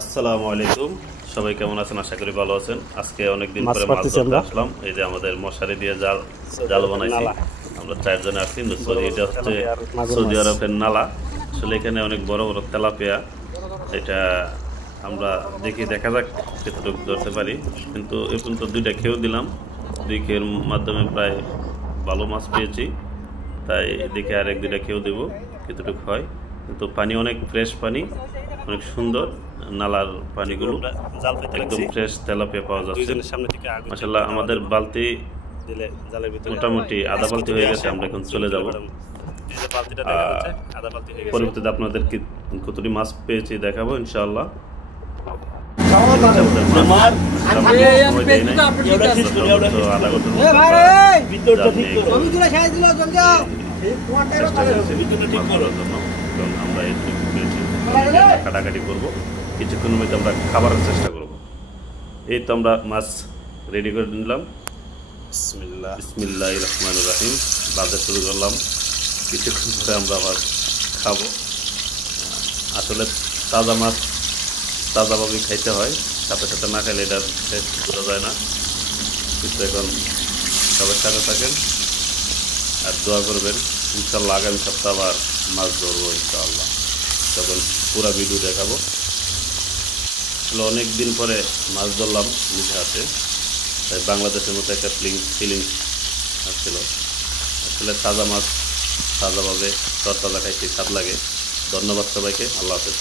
আসসালামু আলাইকুম, সবাই কেমন আছেন? আশা করি ভালো আছেন। আজকে অনেকদিন পরে মাছ ধরতে আসলাম। এই যে আমাদের মশারি দিয়ে জাল বানাইছি। আমরা 4 জনে আসছি। এটা হচ্ছে সৌদি আরবের নালা। আসলে এখানে অনেক বড় বড় তেলাপিয়া। এটা আমরা দেখা যাক কতটুকু ধরতে পারি। কিন্তু এ পর্যন্ত 2টা খেয়েও দিলাম। 2 খেয়ের মাধ্যমে প্রায় ভালো মাছ পেয়েছি। তাই দেখে আর 1-2টা খেয়েও দেবো কতটুকু হয়। কিন্তু পানি অনেক ফ্রেশ পানি, অনেক সুন্দর। নালার পানিগুলো একদম ফ্রেশ তেলাপিয়া পাওয়া যাচ্ছে। মাশাআল্লাহ, আমাদের বালতি মোটামুটি আধা বালতি হয়ে গেছে। আমরা এখন চলে যাব। পরবর্তীতে আপনাদেরকে কতটি মাছ পেয়েছি দেখাবো ইনশাআল্লাহ। আমরা কাটাকাটি করবো, কিছুক্ষণের মধ্যে আমরা খাবারের চেষ্টা করব। এই তো আমরা মাছ রেডি করে নিলাম। বিসমিল্লাহির রহমানির রহিম। বাজার শুরু করলাম। কিছুক্ষণ পরে আমরা আবার খাবো। আসলে তাজা মাছ তাজাভাবেই খাইতে হয়, সাথে সাথে না খাইলে এটা টেস্ট বোঝা যায় না। কিন্তু এখন সবাই সাথে থাকেন আর দোয়া করবেন। ইনশাআল্লাহ আগামী সপ্তাহ আবার মাছ ধরবো ইনশাআল্লাহ, তখন পুরো ভিডিও দেখাবো। আসলে অনেক দিন পরে মাছ ধরলাম নিজে হাতে, তাই বাংলাদেশের মতো একটা ফিলিংস আসছিল। আসলে তাজা মাছ তাজাভাবে তরতাজা খাইতে স্বাদ লাগে। ধন্যবাদ সবাইকে। আল্লাহ হাফেজ।